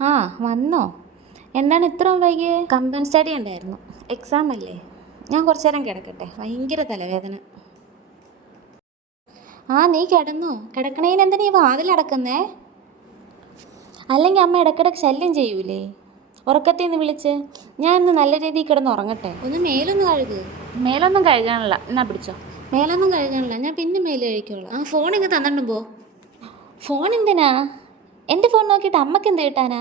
ആ വന്നോ? എന്താണ് ഇത്ര വൈകിയത് കമ്പൻ സ്റ്റഡി ഉണ്ടായിരുന്നു. എക്സാം അല്ലേ? ഞാൻ കുറച്ചു നേരം കിടക്കട്ടെ. ഭയങ്കര തലവേദന. ആ നീ കിടന്നോ? കിടക്കണേന് എന്തിനാ ഈ വാതിലടക്കുന്നേ അല്ലെങ്കിൽ അമ്മ ഇടയ്ക്കിടയ്ക്ക് ശല്യം ചെയ്യൂലേ? ഉറക്കത്തിൽ നിന്ന് വിളിച്ച് ഞാൻ ഇന്ന് നല്ല രീതിയിൽ കിടന്ന് ഉറങ്ങട്ടെ. ഒന്ന് മേലൊന്ന് കഴുകു. മേലൊന്നും കഴുകാനില്ല. എന്നാ പിടിച്ചോ? മേലൊന്നും കഴുകാനില്ല. ഞാൻ പിന്നെ മേൽ കഴിക്കുള്ളൂ ആ ഫോൺ ഇങ്ങ് തന്നിട്ടും പോ. ഫോൺ എന്തിനാ? എന്റെ ഫോൺ നോക്കിയിട്ട് അമ്മയ്ക്ക് എന്ത് കിട്ടാനാ?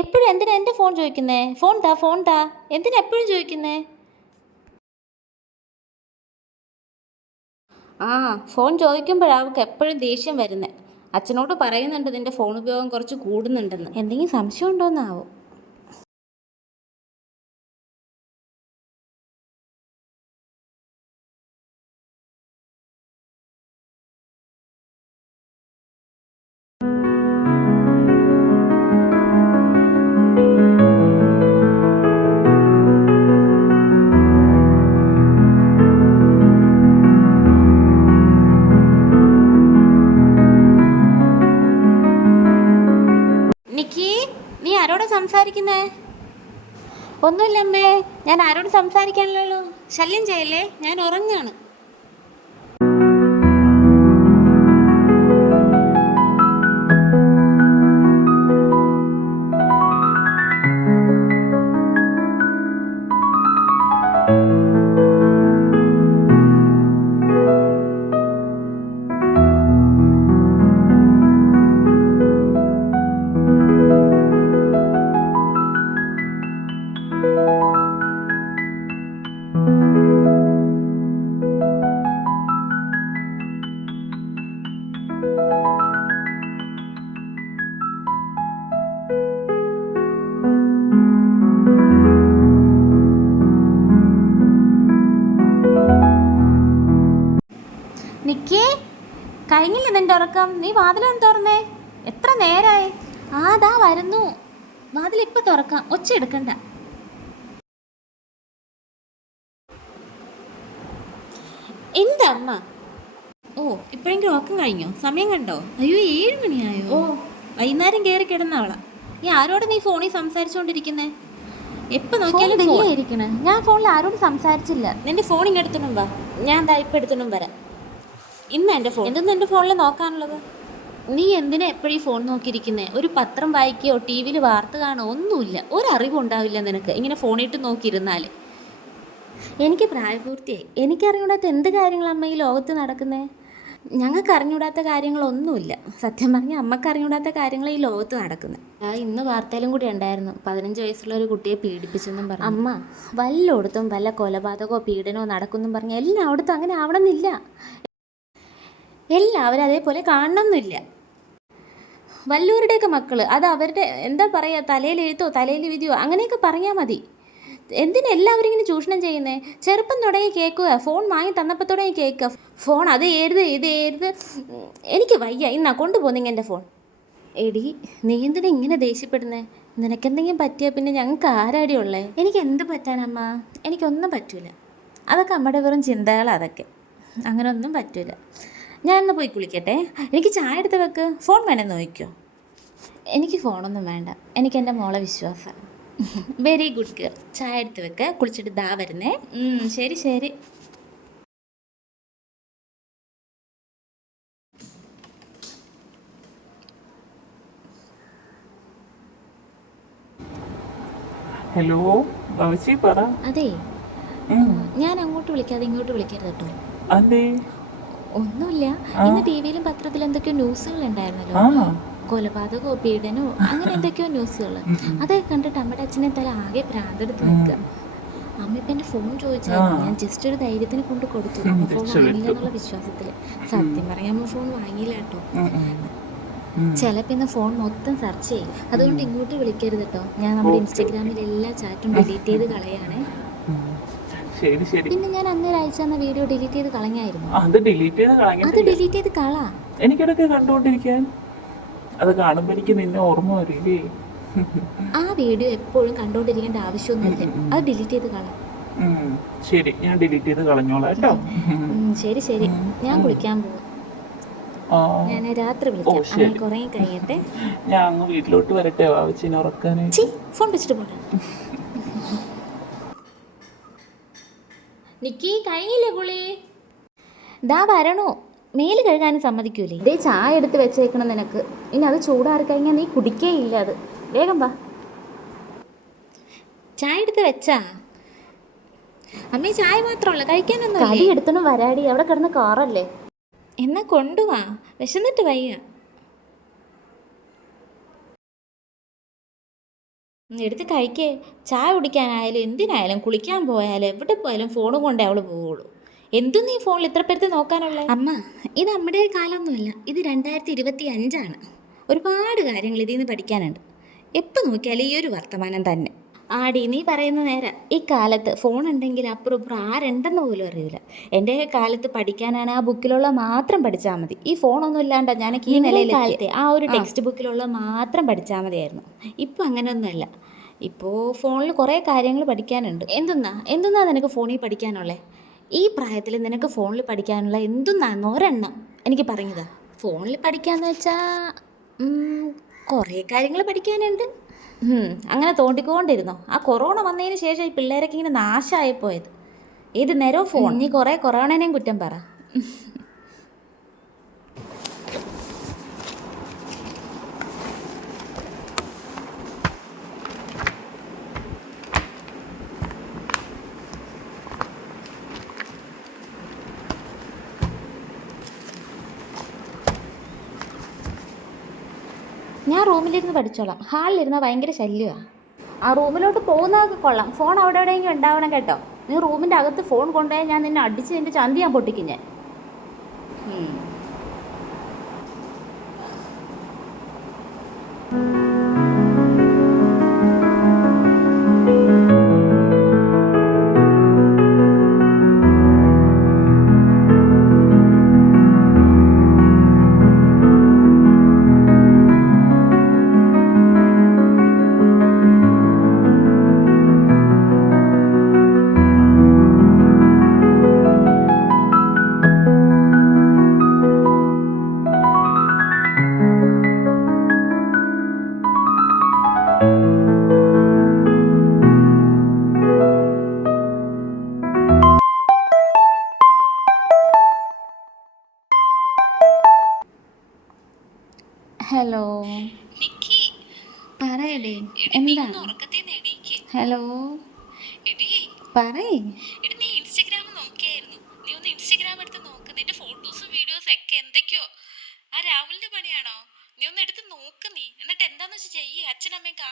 എപ്പോഴും എന്തിനാ എന്റെ ഫോൺ ചോദിക്കുന്നേ? ഫോൺ താ ഫോൺ താ. എന്തിനാ എപ്പോഴും ചോദിക്കുന്നേ? ആ ഫോൺ ചോദിക്കുമ്പോഴാണ് അവൾക്ക് എപ്പോഴും ദേഷ്യം വരുന്നത് അച്ഛനോട് പറയുന്നുണ്ട് നിന്റെ ഫോൺ ഉപയോഗം കുറച്ച് കൂടുന്നുണ്ടെന്ന്. എന്തെങ്കിലും സംശയം ഉണ്ടോന്നാവോ? ആരോടാ സംസാരിക്കുന്നേ? ഒന്നുമില്ലമ്മേ ഞാൻ ആരോട് സംസാരിക്കാനല്ലോ ശല്യം ചെയ്യല്ലേ? ഞാൻ ഉറങ്ങാണ്. നിക്കേ കഴിഞ്ഞില്ല നിന്റെ ഉറക്കം? നീ വാതിലൊന്ന് തുറന്നേ? എത്ര നേരായി. ആ ദാ വരുന്നു. വാതിൽ ഇപ്പൊ തുറക്കാം. ഒച്ച എടുക്കണ്ട. എന്താ അമ്മ? ഓ ഇപ്പോഴെങ്കിലും ഉറക്കം കഴിഞ്ഞോ? സമയം കണ്ടോ? അയ്യോ ഏഴ് മണിയായോ? ഓ. വൈകുന്നേരം കയറി കിടന്നവളാ ഈ ആരോട് നീ ഫോണിൽ സംസാരിച്ചുകൊണ്ടിരിക്കുന്നേ എപ്പോ നോക്കിയാലും ഞാൻ ഫോണിൽ ആരോടും സംസാരിച്ചില്ല. നിന്റെ ഫോൺ ഇങ്ങെടുത്തോണ്ടും വാ. ഞാൻ ദാ ഇപ്പൊ എടുത്തോണ്ടും വരാം. ഇന്ന് എന്റെ ഫോൺ എന്തെന്ന് എന്റെ ഫോണിൽ നോക്കാനുള്ളത്? നീ എന്തിനാ എപ്പോഴും ഈ ഫോൺ നോക്കിയിരിക്കുന്നേ? ഒരു പത്രം വായിക്കുകയോ ടി വിയിൽ വാർത്ത കാണുകയോ ഒന്നുമില്ല. ഒരറിവും ഉണ്ടാവില്ല നിനക്ക് ഇങ്ങനെ ഫോണിട്ട് നോക്കിയിരുന്നാൽ എനിക്ക് പ്രായപൂർത്തിയായി. എനിക്കറിഞ്ഞൂടാത്ത എന്ത് കാര്യങ്ങളാണ് അമ്മ ഈ ലോകത്ത് നടക്കുന്നത് ഞങ്ങൾക്ക് അറിഞ്ഞൂടാത്ത കാര്യങ്ങളൊന്നുമില്ല. സത്യം പറഞ്ഞാൽ അമ്മയ്ക്ക് അറിഞ്ഞൂടാത്ത കാര്യങ്ങൾ ഈ ലോകത്ത് നടക്കുന്നത് ആ ഇന്ന് വാർത്തയിലും കൂടി ഉണ്ടായിരുന്നു. പതിനഞ്ച് വയസ്സുള്ള ഒരു കുട്ടിയെ പീഡിപ്പിച്ചെന്നും പറഞ്ഞു. അമ്മ വല്ലയിടത്തും വല്ല കൊലപാതകമോ പീഡനമോ പറഞ്ഞു എല്ലാം എല്ലായിടത്തും അങ്ങനെ ആവണമെന്നില്ല. എല്ലാവരും അതേപോലെ കാണണമെന്നില്ല വല്ലൂരുടെയൊക്കെ മക്കൾ അത് അവരുടെ എന്താ പറയുക തലയിൽ എഴുത്തോ തലയിൽ വിധിയോ അങ്ങനെയൊക്കെ പറഞ്ഞാൽ മതി. എന്തിനാ എല്ലാവരും ഇങ്ങനെ ചൂഷണം ചെയ്യുന്നേ? ചെറുപ്പം തുടങ്ങി കേൾക്കുക ഫോൺ വാങ്ങി തന്നപ്പോൾ തുടങ്ങി കേൾക്കുക. ഫോൺ അത് ഏരുത് ഇത് ഏരുത്. എനിക്ക് വയ്യ ഇന്നാ കൊണ്ടുപോകുന്നെങ്കിൽ എന്റെ ഫോൺ. എടി നീ എന്തിനാ ഇങ്ങനെ ദേഷ്യപ്പെടുന്നേ? നിനക്കെന്തെങ്കിലും പറ്റിയാൽ പിന്നെ ഞങ്ങൾക്ക് ആരാടി ഉള്ളേ? എനിക്ക് എന്ത് പറ്റാനമ്മ? എനിക്കൊന്നും പറ്റൂല. അതൊക്കെ അമ്മയുടെ വെറും ചിന്തകളാണ് അതൊക്കെ. അങ്ങനെ ഒന്നും പറ്റൂല. ഞാൻ ഒന്ന് പോയി കുളിക്കട്ടെ. എനിക്ക് ചായ എടുത്ത് വെക്ക്. ഫോൺ വേണമെന്ന് നോക്കിക്കോ എനിക്ക് ഫോണൊന്നും വേണ്ട. എനിക്ക് എന്റെ മോളെ വിശ്വാസമാണ് വെരി ഗുഡ് ഗേൾ ചായ എടുത്ത് വെക്ക്. കുളിച്ചിട്ട് ദാ വരുന്നേ. ശരി ശരി. ഹലോ പറ. അതെ. ഞാൻ അങ്ങോട്ട് വിളിക്കാതെ ഇങ്ങോട്ട് വിളിക്കരുത് കേട്ടോ. ഒന്നുമില്ല. ഇന്ന് ടിവിയിലും പത്രത്തിലും എന്തൊക്കെയോ ന്യൂസുകൾ ഉണ്ടായിരുന്നല്ലോ. കൊലപാതകമോ പീഡനമോ അങ്ങനെ എന്തൊക്കെയോ ന്യൂസുകൾ. അതൊക്കെ കണ്ടിട്ട് അമ്മയുടെ അച്ഛനെ തല ആകെ ഭ്രാന്തെടുത്ത് നിൽക്കുക. അമ്മ ഇപ്പം എന്റെ ഫോൺ ചോദിച്ചാൽ ഞാൻ ജസ്റ്റ് ഒരു ധൈര്യത്തിന് കൊണ്ട് കൊടുത്തു. അമ്മ ഫോൺ വാങ്ങില്ല എന്നുള്ള വിശ്വാസത്തിൽ. സത്യം പറയാൻ അമ്മ ഫോൺ വാങ്ങിയില്ല കേട്ടോ. ചിലപ്പോൾ ഇന്ന് ഫോൺ മൊത്തം സെർച്ച് ചെയ്യും. അതുകൊണ്ട് ഇങ്ങോട്ട് വിളിക്കരുത് കേട്ടോ. ഞാൻ നമ്മുടെ ഇൻസ്റ്റഗ്രാമിൽ എല്ലാ ചാറ്റും ഡിലീറ്റ് ചെയ്ത് കളയാണ്. ശരി ശരി. പിന്നെ ഞാൻ അന്നേരം അയച്ചു തന്ന വീഡിയോ ഡിലീറ്റ് ചെയ്ത് കളഞ്ഞായിരുന്നു. അത് ഡിലീറ്റ് ചെയ്ത് അത് കളഞ്ഞിട്ട് ഡിലീറ്റ് ചെയ്ത് കളാ. എനിക്കിടയ്ക്ക് കണ്ടുകൊണ്ടിരിക്കാൻ. അത് കാണുമ്പോൾ എനിക്ക് നിന്നെ ഓർമ്മ വരില്ലേ? ആ വീഡിയോ എപ്പോഴും കണ്ടുകൊണ്ടിരിക്കേണ്ട ആവശ്യമൊന്നുമില്ല. അത് ഡിലീറ്റ് ചെയ്ത് കളാം. ശരി. ഞാൻ ഡിലീറ്റ് ചെയ്ത് കളഞ്ഞോളാം കേട്ടോ. ശരി ശരി. ഞാൻ കുളിക്കാൻ പോകും ഞാൻ രാത്രി വിളിക്കാം. ശരി. അമ്മ കുറേ കഴിയട്ടെ. ഞാൻ അങ്ങ് വീട്ടിലോട്ട് വരട്ടെ വാവച്ചിനെ ഫോൺ വെച്ചിട്ട് പോടാ നിക്കി കഴിഞ്ഞില്ലേ കുളി ദാ വരണോ. മേൽ കഴുകാൻ സമ്മതിക്കൂലേ. ഇതേ ചായ എടുത്ത് വെച്ചേക്കണം നിനക്ക്. ഇനി അത് ചൂടാറി കഴിഞ്ഞാൽ നീ കുടിക്കേ ഇല്ല അത്. വേഗം വാ. ചായ എടുത്ത് വെച്ചാ? അമ്മേ ചായ മാത്രമല്ല കഴിക്കാനൊന്നും കടി എടുത്തൊന്നും വരാടി. അവിടെ കിടന്ന് കാറല്ലേ? എന്നാ കൊണ്ടുവാ. വിശന്നിട്ട് വയ്യ. എടുത്ത് കഴിക്കേ. ചായ കുടിക്കാനായാലും എന്തിനായാലും കുളിക്കാൻ പോയാലും എവിടെ പോയാലും ഫോണും കൊണ്ടേ അവൾ പോവുള്ളൂ. എന്തും നീ ഫോണിൽ ഇത്ര പേർക്ക് നോക്കാനുള്ള? അമ്മ ഇത് നമ്മുടെ കാലമൊന്നുമല്ല ഇത് രണ്ടായിരത്തി ഇരുപത്തി അഞ്ചാണ് ഒരുപാട് കാര്യങ്ങൾ ഇതിൽ നിന്ന് പഠിക്കാനുണ്ട്. എപ്പോൾ നോക്കിയാലും ഈ ഒരു വർത്തമാനം തന്നെ. ആടി നീ പറയുന്ന നേരം ഈ കാലത്ത് ഫോൺ ഉണ്ടെങ്കിൽ അപ്പുറം ഇപ്പുറം ആരുണ്ടെന്ന് പോലും അറിയില്ല എന്റെ കാലത്ത് പഠിക്കാനാണ് ആ ബുക്കിലുള്ള മാത്രം പഠിച്ചാൽ മതി. ഈ ഫോണൊന്നും ഇല്ലാണ്ട ഞാൻ ഈ നിലയിൽ കാലത്തെ ആ ഒരു ടെക്സ്റ്റ് ബുക്കിലുള്ള മാത്രം പഠിച്ചാൽ മതിയായിരുന്നു. ഇപ്പം അങ്ങനെയൊന്നുമല്ല ഇപ്പോൾ ഫോണിൽ കുറേ കാര്യങ്ങൾ പഠിക്കാനുണ്ട്. എന്തെന്നാ? എന്തെന്നാ നിനക്ക് ഫോണിൽ പഠിക്കാനുള്ളേ? ഈ പ്രായത്തിൽ നിനക്ക് ഫോണിൽ പഠിക്കാനുള്ള എന്തെന്നാന്ന് ഒരെണ്ണം എനിക്ക് പറഞ്ഞതാ. ഫോണിൽ പഠിക്കാന്ന് വെച്ചാൽ കുറേ കാര്യങ്ങൾ പഠിക്കാനുണ്ട്. അങ്ങനെ തോണ്ടിക്കൊണ്ടിരുന്നോ. ആ കൊറോണ വന്നതിന് ശേഷം ഈ പിള്ളേരൊക്കെ ഇങ്ങനെ നാശമായി പോയത്. ഏത് നേരവും ഫോൺ. നീ കുറേ കൊറോണേനേം കുറ്റം പറ ഞാൻ റൂമിലിരുന്ന് പഠിച്ചോളാം. ഹാളിലിരുന്നാൽ ഭയങ്കര ശല്യമാണ് ആ റൂമിലോട്ട് പോകുന്നതൊക്കെ കൊള്ളാം. ഫോൺ അവിടെ എവിടെയെങ്കിലും ഉണ്ടാവണം കേട്ടോ. നീ റൂമിന്റെ അകത്ത് ഫോൺ കൊണ്ടുപോയാൽ ഞാൻ നിന്നെ അടിച്ച് നിന്റെ ചന്തി ഞാൻ പൊട്ടിക്കും ഞാൻ. ഹലോ. പറയടേ. എന്താ? ഹലോ. പറയേ. പണിയാണോ? നീ ഒന്ന് എടുത്ത് നോക്ക് നീ. എന്നിട്ട് എന്താന്ന് വെച്ചാൽ ചെയ്യേ? അച്ഛനമ്മയും കാ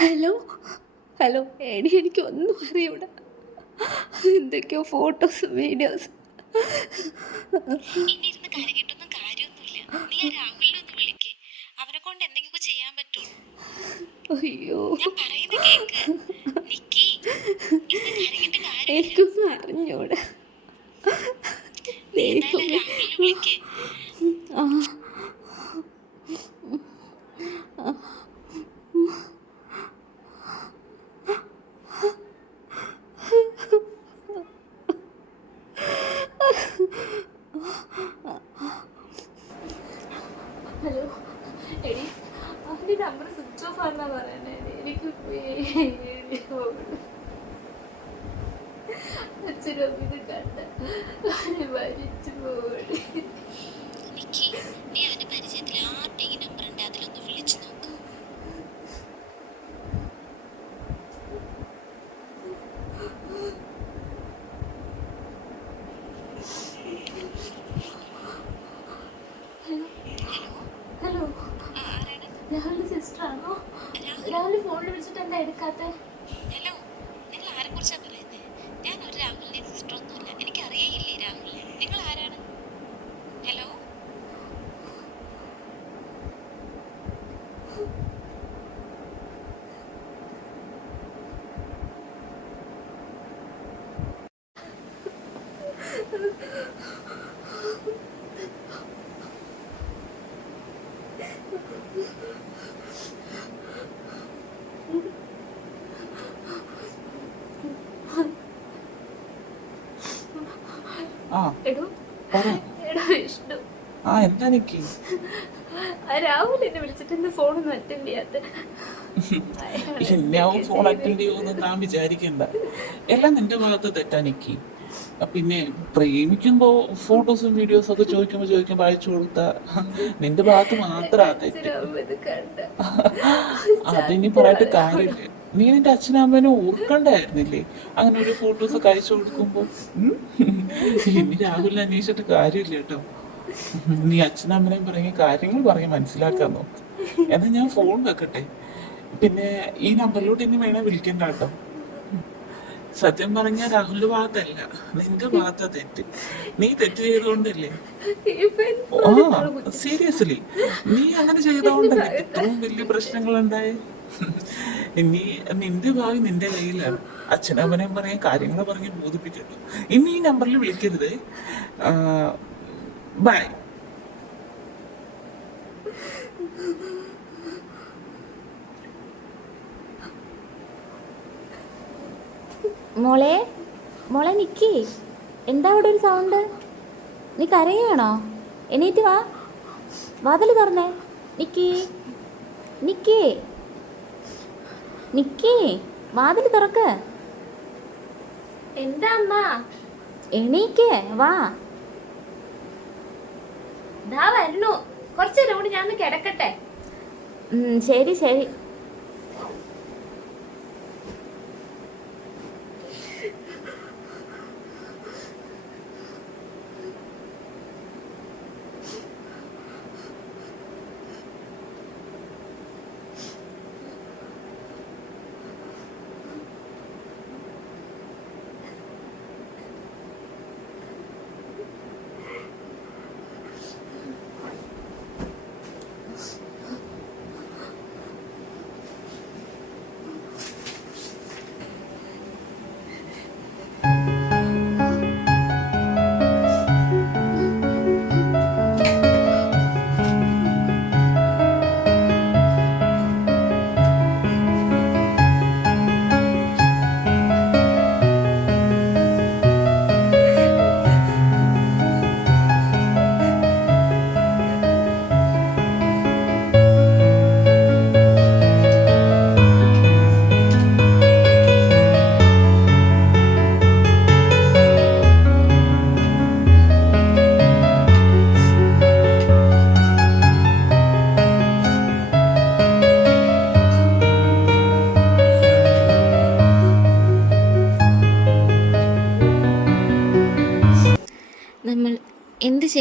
ഹലോ ഹലോ എടി എനിക്ക് ഒന്നും അറിയൂട എന്തൊക്കെയോ ഫോട്ടോസ് വീഡിയോസ് അയ്യോ. എനിക്കൊന്നും അറിഞ്ഞൂടാ. കാര്യമൊന്നുമില്ല നീ ആ രാഹുലിനെ ഒന്ന് വിളിക്കേ അവനെ കൊണ്ട് എന്തെങ്കിലും ചെയ്യാൻ പറ്റുള്ളൂ അയ്യോ ഞാൻ പറയുന്നത് കേക്ക് നിക്കി ഇരുന്ന് കരകിട്ട് കാര്യം എനിക്കൊന്നും അറിഞ്ഞൂടാ എന്തായാലും രാഹുലിനെ വിളിക്കേ ആ ഹലോ എടി അവന്റെ നമ്പർ സ്വിച്ച് ഓഫ് ആണെന്നാ പറയണേ എനിക്ക് പേടി അച്ഛനും ഇത് കണ്ട മരിച്ചു നോക്ക്. ഹലോ. രാഹുലിന്റെ സിസ്റ്റർ ആണോ? രാഹുൽ. ഫോണിൽ വിളിച്ചിട്ട് എന്താ എടുക്കാത്തെ? ഹലോ. നിങ്ങൾ ആരെ കുറിച്ചാ പറയുന്നത് ഞാൻ ഒരു രാഹുലിനെ എനിക്ക് എനിക്കറിയേയില്ലേ രാഹുലിനെ? നിങ്ങൾ ആരാണ് ഹലോ ആ എന്താ നിക്ക്? ആ രാഹുൽ എന്നെ വിളിച്ചിട്ട് ഇന്ന് ഫോണൊന്നും അറ്റൻഡ് ചെയ്യാത്ത. ഞാൻ ഫോൺ അറ്റൻഡ് ചെയ്യുമെന്ന് താൻ വിചാരിക്കണ്ട. എല്ലാം നിന്റെ ഭാഗത്ത് തെറ്റാ നിക്കി. പിന്നെ പ്രേമിക്കുമ്പോ ഫോട്ടോസും വീഡിയോസും ഒക്കെ ചോദിക്കുമ്പോ ചോദിക്കുമ്പോ അയച്ചു കൊടുത്ത നിന്റെ ഭാഗത്ത് മാത്രാ തെറ്റ്. ഇത് കണ്ട. അതിനി പറയാട്ട് കാര്യമില്ല. നീ നിന്റെ അച്ഛനും അമ്മേനെ ഓർക്കണ്ടായിരുന്നില്ലേ? അങ്ങനെ ഒരു ഫോട്ടോസ് കഴിച്ചു കൊടുക്കുമ്പോ? ഇനി രാഹുലിനെ അന്വേഷിച്ചിട്ട് കാര്യമില്ല കേട്ടോ. നീ അച്ഛനും അമ്മനെയും പറഞ്ഞ കാര്യങ്ങൾ പറഞ്ഞ് മനസ്സിലാക്കാൻ നോക്ക്. എന്നാ ഞാൻ ഫോൺ വെക്കട്ടെ. പിന്നെ ഈ നമ്പറിലോട്ട് ഇനി വേണേ വിളിക്കണ്ട കേട്ടോ. സത്യം പറഞ്ഞ രാഹുലിന്റെ ഭാഗത്തല്ല. നിന്റെ ഭാഗത്താ തെറ്റ്. നീ തെറ്റ് ചെയ്തോണ്ടല്ലേ? ആ സീരിയസ്ലി നീ അങ്ങനെ ചെയ്തോണ്ടല്ലേ? ഇത്രയും വലിയ പ്രശ്നങ്ങൾ ഉണ്ടായേ നീ നിന്റെ ഭാവി നിന്റെ കയ്യിലാണ് അച്ഛനമ്മനെയും പറയാൻ കാര്യങ്ങൾ പറഞ്ഞ് ബോധിപ്പിച്ചിട്ടു. ഇനി ഈ നമ്പറിൽ വിളിക്കരുത്. ബൈ മോളെ മോളെ നിക്കി എന്താ അവിടെ ഒരു സൗണ്ട് നീ കരയാണോ എണീറ്റ് വാ. വാതിൽ തുറന്നേ. നിക്കി നിക്കി. നിക്കി വാതിൽ തുറക്ക്. എന്താ അമ്മ? എണീക്കേ വാ. ദാ വരുന്നു. കുറച്ചേരം കൂടി ഞാൻ കിടക്കട്ടെ. ശരി ശരി.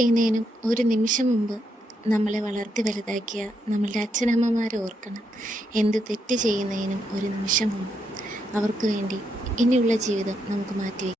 ചെയ്യുന്നതിനും ഒരു നിമിഷം മുമ്പ് നമ്മളെ വളർത്തി വലുതാക്കിയ നമ്മളുടെ അച്ഛനമ്മമാരെ ഓർക്കണം. എന്ത് തെറ്റ് ചെയ്യുന്നതിനും ഒരു നിമിഷം മുമ്പ്. അവർക്ക് വേണ്ടി ഇനിയുള്ള ജീവിതം നമുക്ക് മാറ്റി